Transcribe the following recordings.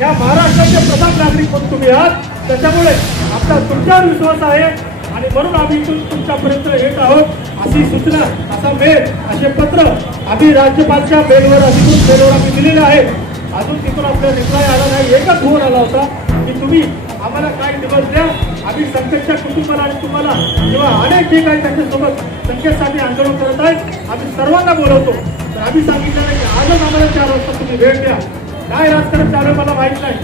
या महाराष्ट्राचे प्रथम नागरिक म्हणून तुम्ही आहात, त्याच्यामुळे आपला तुमच्यावर विश्वास आहे आणि म्हणून आम्ही इथून तुमच्यापर्यंत येत आहोत। अशी सूचना, असा मेल, असे पत्र आम्ही राज्यपालच्या मेलवर अधिकृत मेलवर आम्ही दिलेले आहे। अजून तिथून आपल्याला रिप्लाय आला नाही। एकच फोन आला होता की तुम्ही आम्हाला काय दिवस द्या, आम्ही संकेतच्या कुटुंबाला आणि तुम्हाला किंवा अनेक जे काही त्यांच्यासोबत संकेतसाठी आंदोलन करत आहेत आम्ही सर्वांना बोलवतो। तर आम्ही सांगितलं नाही की आजच आम्हाला 4 वाजता तुम्ही वेळ द्या। काय राजकारण चालू मला माहीत नाही,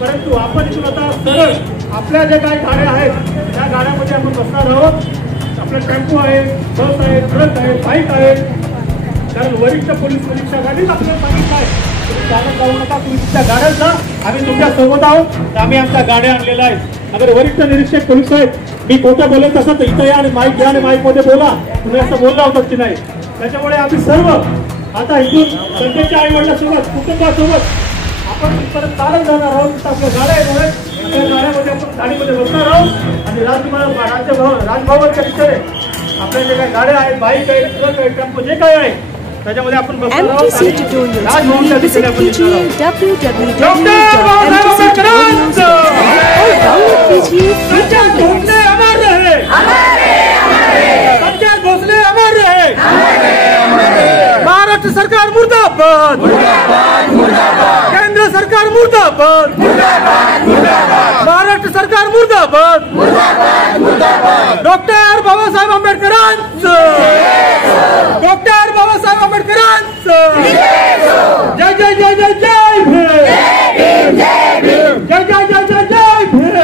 परंतु आपण इथून आता सरळ आपल्या जे काही गाड्या आहेत त्या गाड्यामध्ये आपण बसणार आहोत। आपला टेम्पो आहे, बस आहे, ट्रक आहे, बाईक आहे, कारण वरिष्ठ पोलीस निरीक्षकांनीच आपल्याला सांगितलं आहे तुम्ही चालत जाऊ नका, तुम्ही तुमच्या गाड्यात जा, आम्ही तुमच्या सोबत आहोत। आम्ही आमच्या गाड्या आणलेल्या आहेत। अगर वरिष्ठ निरीक्षक पोलीस साहेब मी खोटं बोलत असं तर इथं या आणि माईक घ्या आणि माईकमध्ये बोला, तुम्ही असं बोलला होतं की नाही। त्याच्यामुळे आम्ही सर्व आता इथून संकेतच्या आई वडिलांसोबत कुटुंबासोबत आपण परत चालत जाणार आहोत। आपल्या गाड्या आहेत, त्या गाड्यामध्ये आपण गाडीमध्ये बसणार आहोत आणि राजभवनच्या दिशेने आपल्या जे काही गाड्या आहेत, बाईक आहे, ट्रक आहे, टेम्पो जे काही आहे त्याच्यामध्ये आपण बसणार आहोत आणि राजभवनच्या दिशेने आपण निघणार आहोत। महाराष्ट्र सरकार मुर्दाबाद, केंद्र सरकार मुर्दाबाद, महाराष्ट्र सरकार मुर्दाबाद, डॉक्टर बाबासाहेब आंबेडकरांचं, डॉक्टर बाबासाहेब आंबेडकरांचं जय जय जय जय जय भीम, जय जय जय जय जय भीम।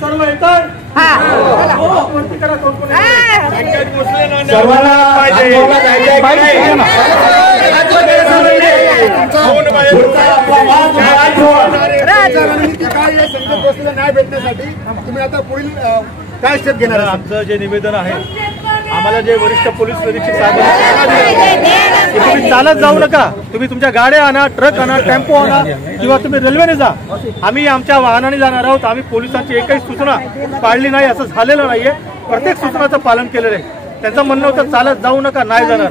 सर्व येतात न्याय भेटण्यासाठी तुम्ही आता पुढील काय स्टेप घेणार? आमचं जे निवेदन आहे, आम्हाला जे वरिष्ठ पोलीस निरीक्षक साहेब तुम्ही चालत जाऊ नका, तुम्ही तुमच्या गाड्या आणा, ट्रक आणा, टेम्पो आणा किंवा तुम्ही रेल्वेने जा, आम्ही आमच्या वाहनाने जाणार आहोत। आम्ही पोलिसांची एकही सूचना पाळली नाही असं झालेलं नाहीये, प्रत्येक सूचनाचं पालन केलेलं आहे। त्यांचं म्हणणं होतं चालत जाऊ नका, नाही जाणार,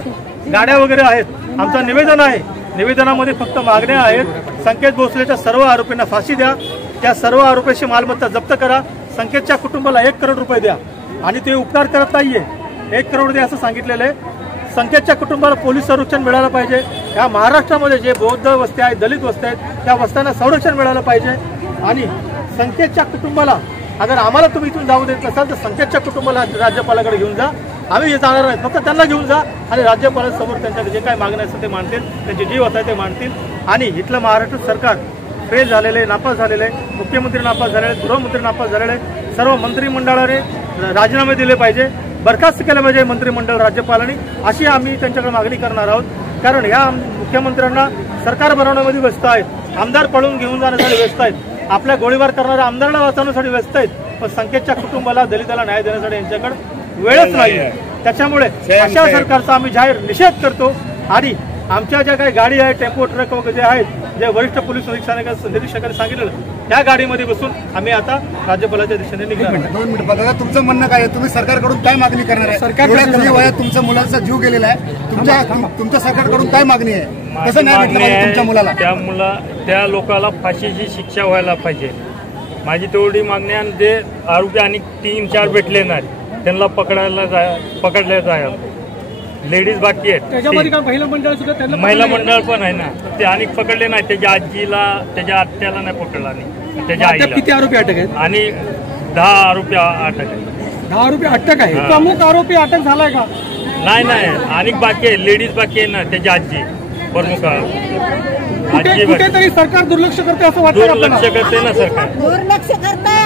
गाड्या वगैरे आहेत। आमचं निवेदन आहे, निवेदनामध्ये फक्त मागण्या आहेत, संकेत भोसलेच्या सर्व आरोपींना फाशी द्या, त्या सर्व आरोपीची मालमत्ता जप्त करा, संकेतच्या कुटुंबाला 1 करोड रुपये द्या आणि ते उपकार करत नाहीये, 1 करोड द्या असं सांगितलेलं आहे। संकेतच्या कुटुंबाला पोलीस संरक्षण मिळालं पाहिजे। या महाराष्ट्रामध्ये जे बौद्ध वस्त्या आहेत, दलित वस्त्या आहेत, त्या वस्त्यांना संरक्षण मिळालं पाहिजे आणि संकेतच्या कुटुंबाला अगर आम्हाला तुम्ही इथून जाऊ देत नसाल तर संकेतच्या कुटुंबाला राज्यपालाकडे घेऊन जा, आम्ही हे जाणार नाहीत, फक्त त्यांना घेऊन जा आणि राज्यपालांसमोर त्यांच्या जे काही मागण्या असतात ते मांडतील, त्यांचे जीव होत आहे ते मांडतील आणि इथलं महाराष्ट्र सरकार फेल झालेले, नापास झालेले, मुख्यमंत्री नापास झालेले, गृहमंत्री नापास झालेले, सर्व मंत्रिमंडळाने राजीनामे दिले पाहिजे, बरखास्त केलं पाहिजे मंत्रिमंडळ राज्यपालांनी, अशी आम्ही त्यांच्याकडे मागणी करणार आहोत। कारण या मुख्यमंत्र्यांना सरकार बनवण्यामध्ये व्यस्त आहेत, आमदार पळून घेऊन जाण्यासाठी व्यस्त आहेत, आपल्या गोळीबार करणाऱ्या आमदारांना वाचवण्यासाठी व्यस्त आहेत, पण संकेतच्या कुटुंबाला, दलिताला न्याय देण्यासाठी यांच्याकडे वेळच नाही। त्याच्यामुळे अशा सरकारचा आम्ही जाहीर निषेध करतो आणि आमच्या ज्या काही गाडी आहे, टेम्पो, ट्रक वगैरे जे आहेत, जे वरिष्ठ पोलीस निरीक्षकांनी सांगितलेलं त्या गाडीमध्ये बसून आम्ही आता राज्यपालाच्या दिशेने निघणार। 2 मिनिट बघा, तुमचं म्हणणं काय आहे? तुम्ही सरकारकडून काय मागणी करणार आहे? सरकारच्या कमी वयात तुमच्या मुलाचा जीव गेलेला आहे, तुमच्या सरकारकडून काय मागणी आहे? कसं न्याय भेटला पाहिजे तुमच्या मुलाला? त्या लोकांना फाशीची शिक्षा व्हायला पाहिजे, माझी तेवढी मागणी आहे। जे आरोपी आणि 3-4 भेटले नाही त्यांना पकडले जायला, लेडीज बाकी आहेत, त्याच्यामध्ये काय महिला मंडळ सुद्धा, महिला मंडळ पण आहे ना, ते आणि पकडले नाही, त्याच्या आजीला, त्याच्या आत्याला नाही पकडला आणि त्याच्या आईला। किती आरोपी अटक आहेत? आणि 10 आरोपी अटक आहेत। 10 आरोपी अटक आहे, प्रमुख आरोपी अटक झालाय का? नाही, आणि बाकी आहे, लेडीज बाकी आहे ना, त्याची आजी प्रमुख आजी। कुठेतरी सरकार दुर्लक्ष करते असं वाटतं? दुर्लक्ष करते ना सरकार, दुर्लक्ष करताय।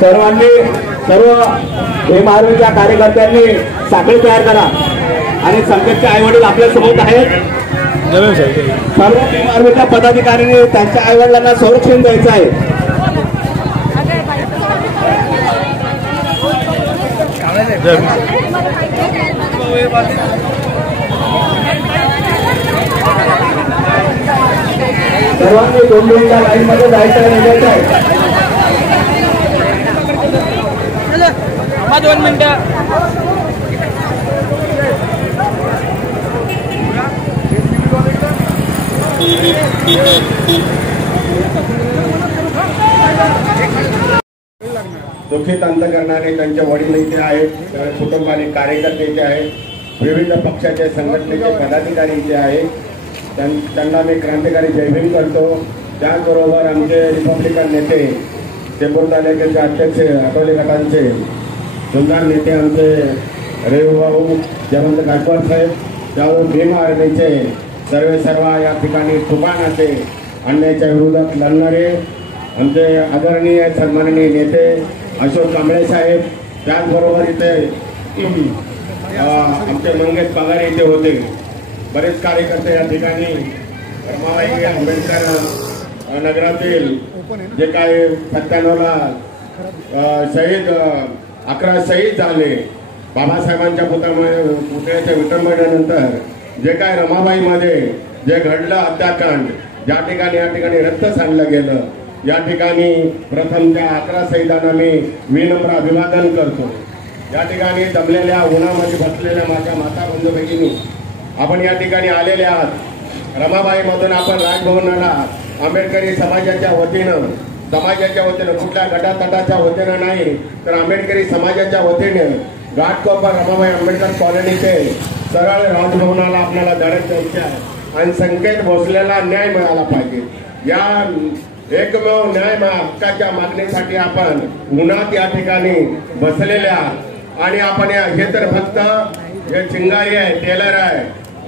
सर्वांनी, सर्व भीम आर्मीच्या कार्यकर्त्यांनी साखळी तयार करा आणि संकेतचे आई वडील आपल्या सोबत आहेत। सर्व भीम आर्मीच्या पदाधिकाऱ्यांनी त्यांच्या आईवडिलांना संरक्षण द्यायचं आहे. सर्वांनी 2 मिनिटच्या लाईन मध्ये जायचं आहे. 2 मिनिटं. दुःखित अंतकरणाने त्यांचे वडील इथे आहेत, कुटुंबाने कार्यकर्ते इथे आहेत, विविध पक्षाचे संघटनेचे पदाधिकारी इथे आहेत. त्यांना मी क्रांतिकारी जयभीम करतो. त्याचबरोबर आमचे रिपब्लिकन नेते, चेंबूर तालुक्याचे अध्यक्ष, आठवले गटांचे सुंदर नेते आमचे रेवभाऊ जयवंत गायकवाड साहेब, त्यावर भीम आर्मीचे सर्व या ठिकाणी तुफानाचे अन्यायाच्या विरोधात लढणारे आमचे आदरणीय सन्माननीय नेते अशोक कांबळे साहेब, त्याचबरोबर इथे आमचे मंगेश पगारे इथे होते. बरेच कार्यकर्ते या ठिकाणी रमाबाई आंबेडकर नगरातील जे काही 97ला शहीद 11 शहीद झाले, बाबासाहेबांच्या पुतळ्याच्या विटंबनेनंतर जे काय रमाबाईमध्ये जे घडलं हत्याकांड, ज्या ठिकाणी या ठिकाणी रक्त सांडलं गेलं, या ठिकाणी प्रथम त्या 11 शहीदांना मी विनम्र अभिवादन करतो. या ठिकाणी दमलेल्या उन्हामध्ये बसलेल्या माझ्या माता बंधू भगिनी, आपण या ठिकाणी आलेले आहात. रमाबाई मधून आपण राजभवनाला आंबेडकरी समाजाच्या वतीनं कुठल्या गटातटाच्या वतीनं नाही, तर आंबेडकरी समाजाच्या वतीनं घाटकोपर रमाबाई आंबेडकर कॉलनीचे सरळ राजभवनाला आपल्याला धडक द्यायचे आहे आणि संकेत भोसलेला न्याय मिळाला पाहिजे. या एकमेव न्याय हक्काच्या मागणीसाठी आपण उन्हात या ठिकाणी बसलेले आहात. आणि आपण हे तर फक्त हे चिंगारी आहे, टेलर आहे,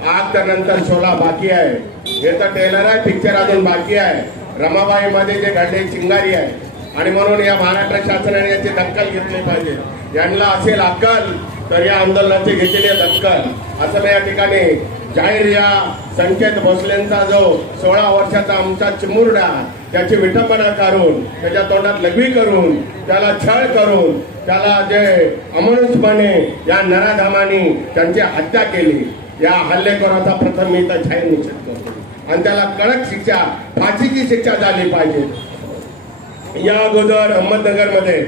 आग तर नंतर शोला बाकी आहे. हे तर टेलर आहे, पिक्चर अजून बाकी आहे. रमाबाई मध्ये जे घडले चिंगारी आहे. आणि म्हणून या महाराष्ट्र शासनाने याची दखल घेतली पाहिजे. यांना असेल अक्कल तर या आंदोलनाची घेतलेली दखल असं मी या ठिकाणी जाहीर या संकेत भोसलेंचा जो 16 वर्षाचा आमचा चिमुरडा, त्याची विटंबना करून, त्याच्या तोंडात लघवी करून, त्याला छळ करून, त्याला जे अमानुषपणे या नराधामाने त्यांची हत्या केली, या हल्लेखोराचा प्रथम मी तर जाहीर निषेध करतो आणि त्याला कडक शिक्षा, फाशीची शिक्षा झाली पाहिजे. या अगोदर अहमदनगरमध्ये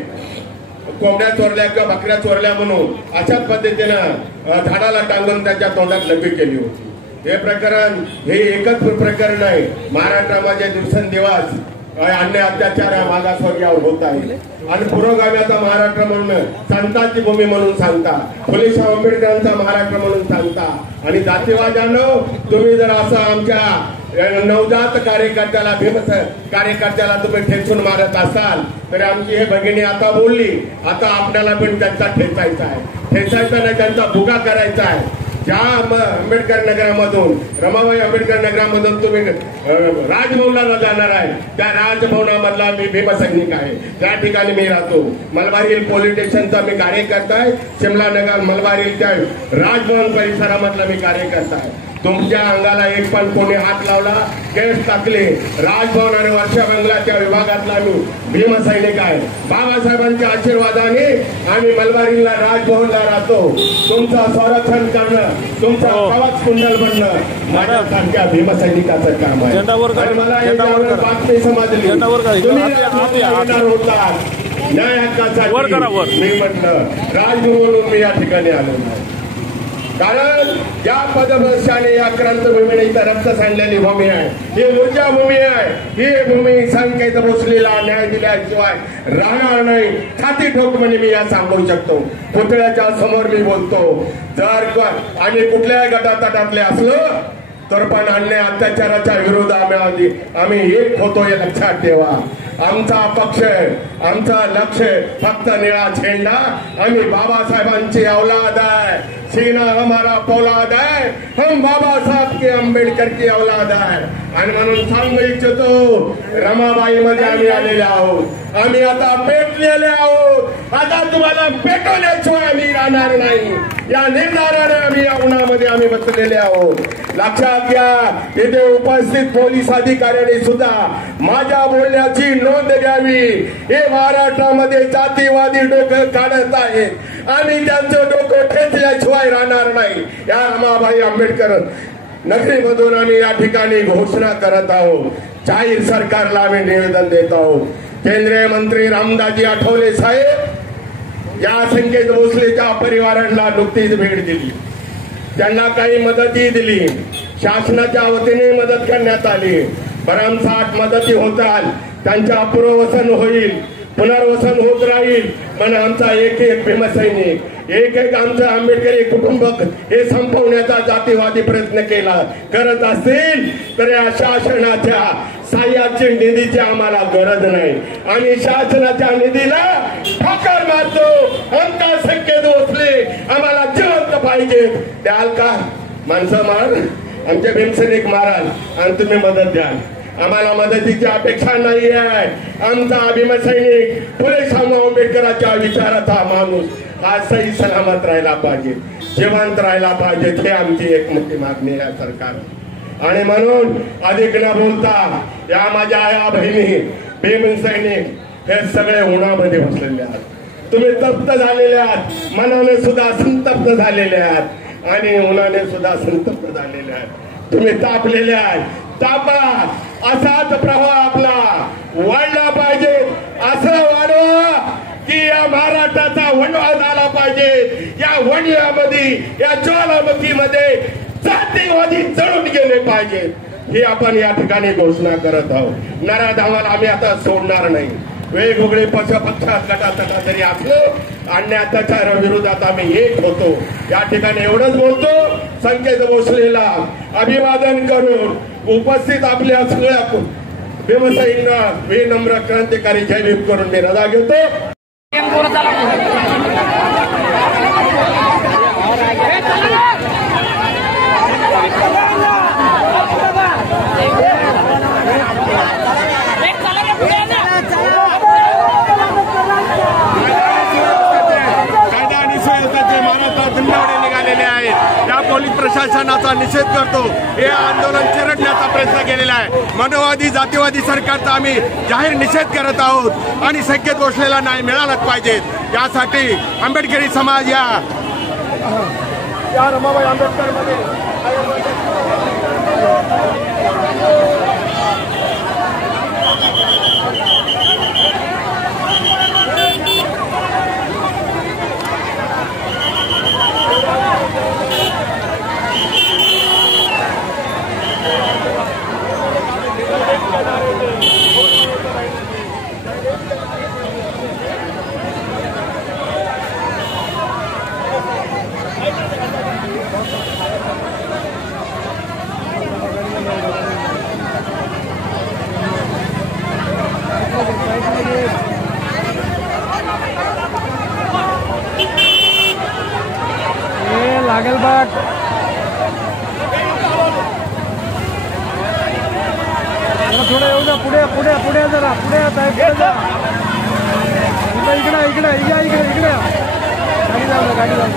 कोंबड्या चोरल्या किंवा बकऱ्या चोरल्या म्हणून अशाच पद्धतीनं झाडाला टांगून त्याच्या तोंडात लघवी केली होती. हे प्रकरण हे एकच प्रकरण आहे. महाराष्ट्रामध्ये दिवसेंदिवस अन्य अत्याचार मागासवर्गीयावर होत आहे आणि पुरोगाम्याचा महाराष्ट्र म्हणून, संतांची भूमी म्हणून सांगता, फुले शाहू आंबेडकरांचा महाराष्ट्र म्हणून सांगता आणि जातीवाद्यांनो, तुम्ही जर असं आमच्या नवजात कार्यकर्त्याला, भीम कार्यकर्त्याला तुम्ही ठेचून मारत असाल तर आमची हे भगिनी आता बोलली, आता आपल्याला पण त्यांचा ठेचायचा आहे. ठेचायचा नाही, त्यांचा भुगा करायचा आहे. ज्या आंबेडकर नगरामधून, रमाबाई आंबेडकर नगरामधून तुम्ही राजभवनाला जाणार आहे, त्या राजभवनामधला मी भीमसैनिक आहे. त्या ठिकाणी मी राहतो. मलबार हिल पोलीस स्टेशनचा मी कार्यकर्ता आहे. शिमला नगर मलबार हिलच्या राजभवन परिसरामधला मी कार्यकर्ता आहे. तुमच्या अंगाला एक पण कोणी हात लावला, केस टाकले, राजभवन आणि वर्षा बंगलाच्या विभागातला मी भीमसैनिक आहे. बाबासाहेबांच्या आशीर्वादाने आम्ही मलबारीला राजभवनला राहतो. तुमचं संरक्षण करणं, तुमचा कवच कुंडल बनणं माझ्यासारख्या भीमसैनिकाचं काम आहे. आणि मला याच्यावर बातमी समजली, तुम्ही होता न्याय हक्कासाठी. मी म्हटलं राजगुरू म्हणून मी या ठिकाणी आलो नाही, कारण या पदभ्रष्टाने या क्रांतभूमीने इथं रक्त सांडलेली भूमी आहे. ही ऊर्जा भूमी आहे. ही भूमी संकेत भोसलेला न्याय दिल्याशिवाय राहणार नाही. छाती ठोकपणे मी या सांगू शकतो. पुतळ्याच्या समोर मी बोलतो, जर आम्ही कुठल्याही गटातटातले असलो तर पण अन्याय अत्याचाराच्या विरोधात आम्ही एक होतो हे लक्षात ठेवा. आमचा पक्ष, आमचा लक्ष फक्त निळा झेंडा. आम्ही बाबासाहेबांची औलाद आहे. सीना हमारा पौलाद है, हम बाबा साहब के आंबेडकर की औलाद आहे. आणि म्हणून सांगू इच्छितो, रमाबाई मध्ये आम्ही आलेले आहोत, आम्ही आता पेटलेले आहोत. आता तुम्हाला पेटवल्याशिवाय आम्ही राहणार नाही, या निर्धाराने आम्ही या उन्हामध्ये आम्ही बसलेले आहोत. लक्षात घ्या, इथे उपस्थित पोलीस अधिकाऱ्यांनी सुद्धा माझ्या बोलण्याची नोंद घ्यावी. हे महाराष्ट्रामध्ये जातीवादी डोकं काढत आहेत, आम्ही त्यांचं डोकं ठेचल्याशिवाय राहणार नाही. या रमाबाई आंबेडकर नगरीमधून आम्ही या ठिकाणी घोषणा करत आहोत. जाहीर सरकारला आम्ही निवेदन देत आहोत. केंद्रीय मंत्री रामदासजी आठवले साहेब या संकेत भोसलेच्या परिवारांना नुकतीच भेट दिली, त्यांना काही मदतही दिली, शासनाच्या वतीने मदत करण्यात आली. भरमसाठ मदती होतात, त्यांच्या पुनर्वसन होईल, पुनर्वसन होत राहील. पण आमचा एक एक भीमसैनिक, एक एक आमचं आंबेडकरी कुटुंब हे संपवण्याचा जातीवादी प्रयत्न केला करत असतील तर या शासनाच्या साह्याची निधीची आम्हाला गरज नाही. आम्ही शासनाच्या निधीला ठोकर मारतो. आमचा संकेत भोसले आम्हाला जिवंत पाहिजे, द्याल का? माणसं मार, आमचे भीमसैनिक माराल आणि तुम्ही मदत द्याल. आम्हाला मदतीची अपेक्षा नाही आहे. आमचा भीमसैनिक फुले शाहू आंबेडकरांच्या विचाराचा माणूस हा सही सलामत राहिला पाहिजे, जिवंत राहिला पाहिजे. हे आमची एक मोठी मागणी आहे सरकार. आणि म्हणून अधिक न बोलता या माझ्या आया बहिणी भीमसैनिक हे सगळे उन्हामध्ये बसलेले आहात. तुम्ही तप्त झालेले आहात, मनाने सुद्धा संतप्त झालेले आहात आणि उन्हाने सुद्धा संतप्त झालेले आहात. तुम्ही तापलेले आहात. तापा, असाच प्रवाह आपला वाढला पाहिजे. असं वाढवा की या महाराष्ट्राचा वणवा झाला पाहिजे. या वणव्यामध्ये, या ज्वालामुखीमध्ये जातीवादी जळून गेले पाहिजेत. ही आपण या ठिकाणी घोषणा करत आहोत. नराधामाला आम्ही आता सोडणार नाही. वेगवेगळे पक्षात गटातटा जरी असलो अन्याय अत्याचार विरोधात आम्ही एक होतो. या ठिकाणी एवढंच बोलतो. संकेत भोसलेला अभिवादन करून उपस्थित आपल्या सगळ्या भीमसैनिकांना विनम्र क्रांतिकारी जय भीम करून मी रजा घेतो. पोलीस प्रशासनाचा निषेध करतो. हे आंदोलन चिरडण्याचा प्रयत्न केलेला आहे. मनोवादी जातीवादी सरकारचा आम्ही जाहीर निषेध करत आहोत आणि संकेत भोसलेला न्याय मिळालाच पाहिजे. यासाठी आंबेडकरी समाज या रमाबाई आंबेडकर मध्ये लागेल बाट थोडं येऊ द्या. पुढे पुढे पुढे जरा पुढे इकडे इकडे या इकडे इकडे गाडी जाऊ गाडी जाऊ.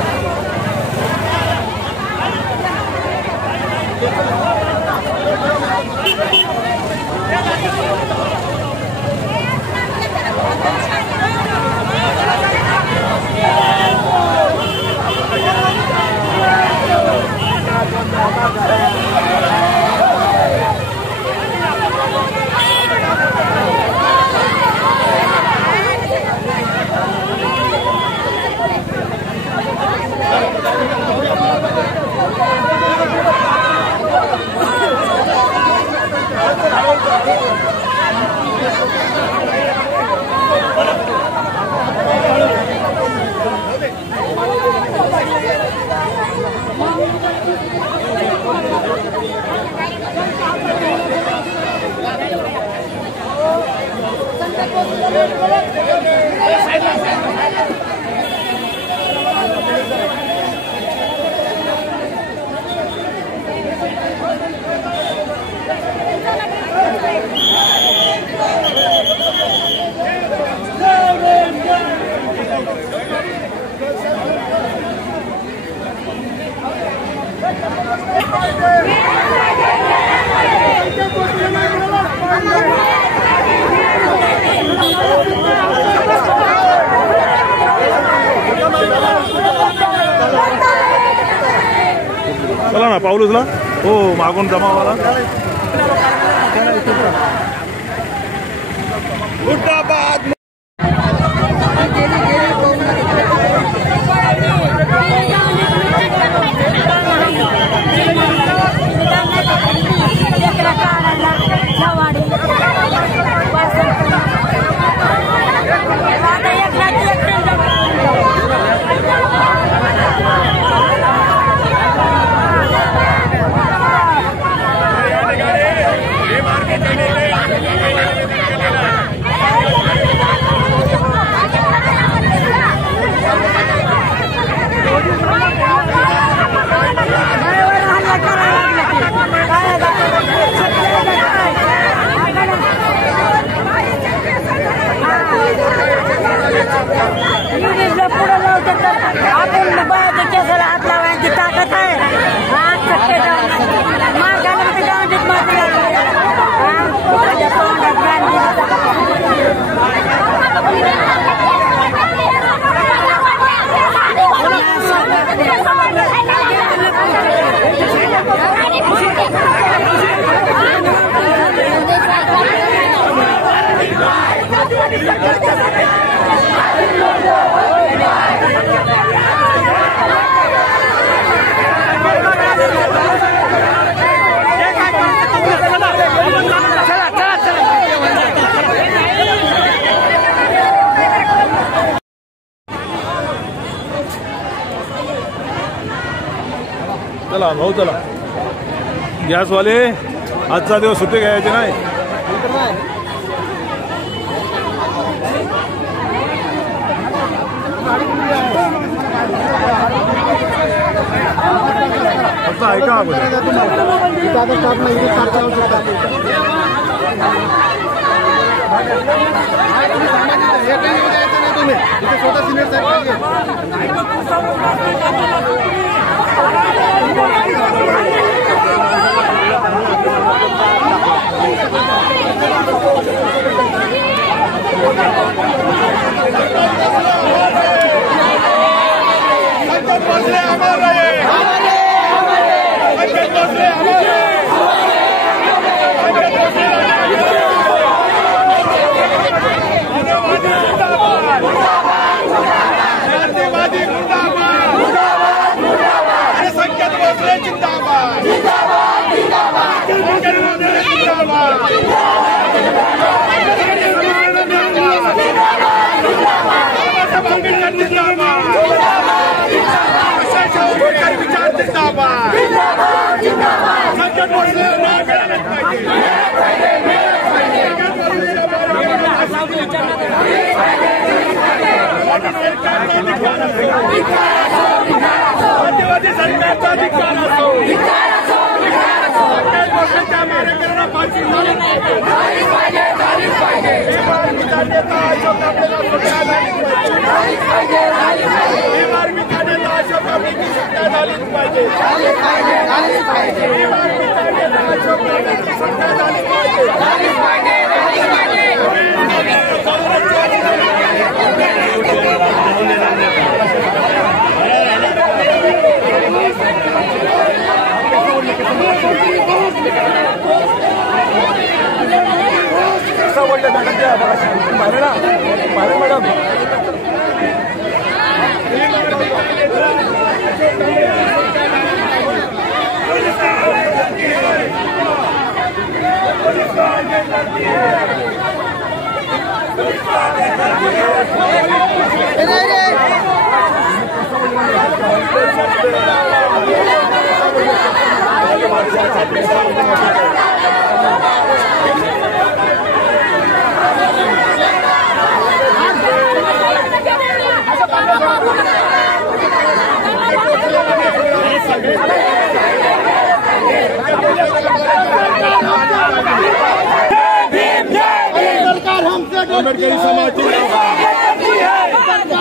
चला ना पाऊलुसला हो मागून जमावाला मुर्दाबाद चला भाऊ चला गॅसवाले आजचा दिवस सुट्टी घ्यायची नाही फक्त ऐका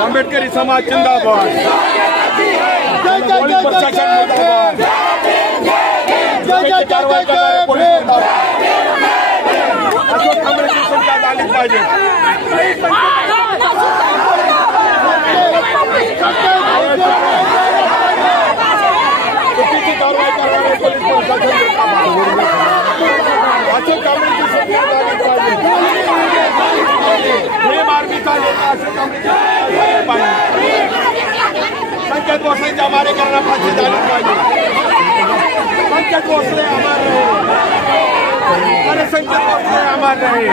आंबेडकरी समाज जिंदाबाद कारवाई संकेत भोसलेंच्या मारेकरांना फाशी झाली पाहिजे. संकेत भोसले अमर रहे. अरे संकेत भोसले अमर रहे.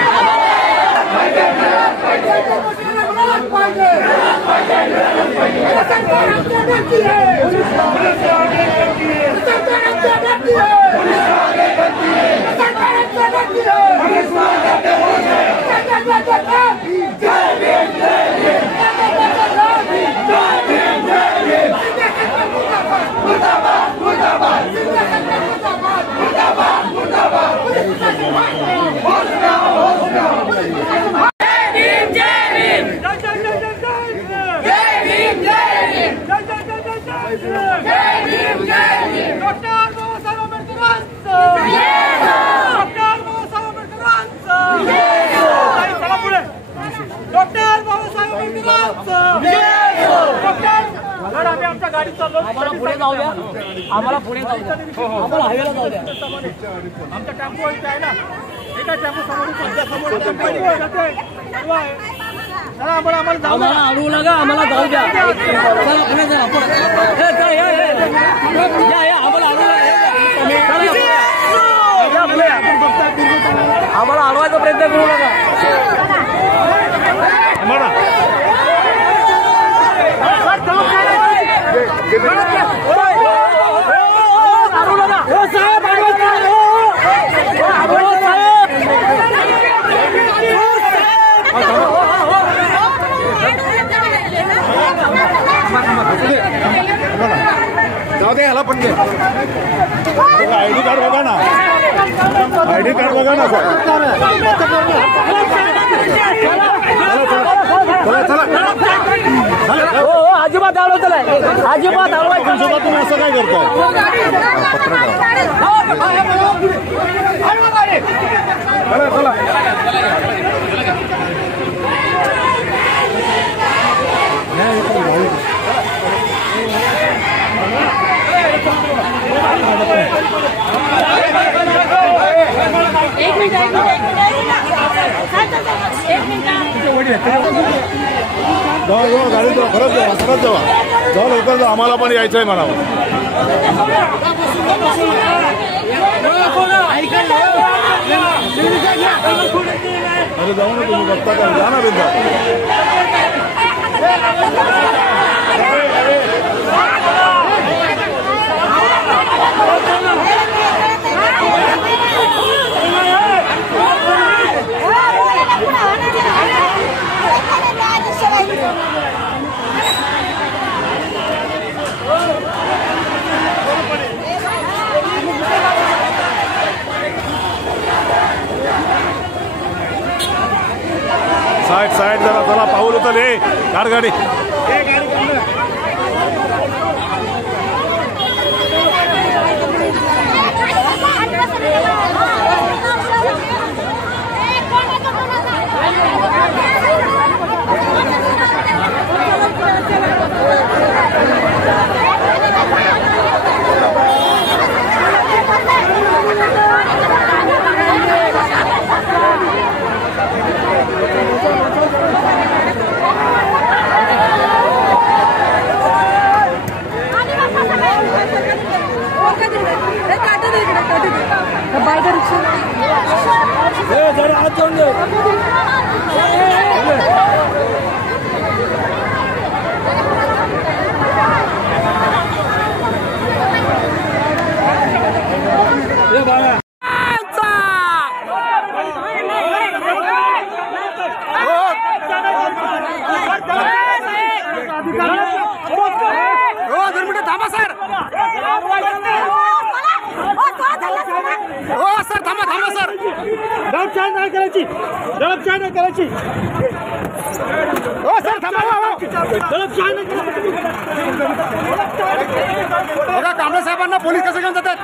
आम्ही आमच्या गाडीत चाललो. आम्हाला पुढे जाऊ द्या. आम्हाला पुढे जाऊ द्या. आम्हाला हायवेला जाऊ द्या. आमचा टेम्पो इथे आहे ना. एका टेम्पो समोर आम्हाला जाऊ द्या. अडवू नका. आम्हाला जाऊ द्या. आम्हाला अडवायचा प्रयत्न करू नका. जाऊ दे ह्याला पण दे. आयडी कार्ड बघा ना. आयडी कार्ड बघा ना. अजिबात आलो चला. अजिबात आलो. तुमच्यासोबत तुम्ही असं काय करताय? गाडी खरंच जावा. जाऊ लवकर जा. आम्हाला पण यायचं आहे म्हणावं. अरे जाऊ ना तुम्ही. बघता का? जा ना बिंदा. साईड साईड जरा चला. पाऊल उचल. हे काढ गाडी. जरा हात जाऊन दे. थांबा सर. हो सर थांबा थांबा सर. दडपशाही नाही करायची. दडपशाही नाही करायची. हो सर थांबा. दडपशाही नाही करायची. बघा कांबळे साहेबांना पोलीस कसं घेऊन जातात.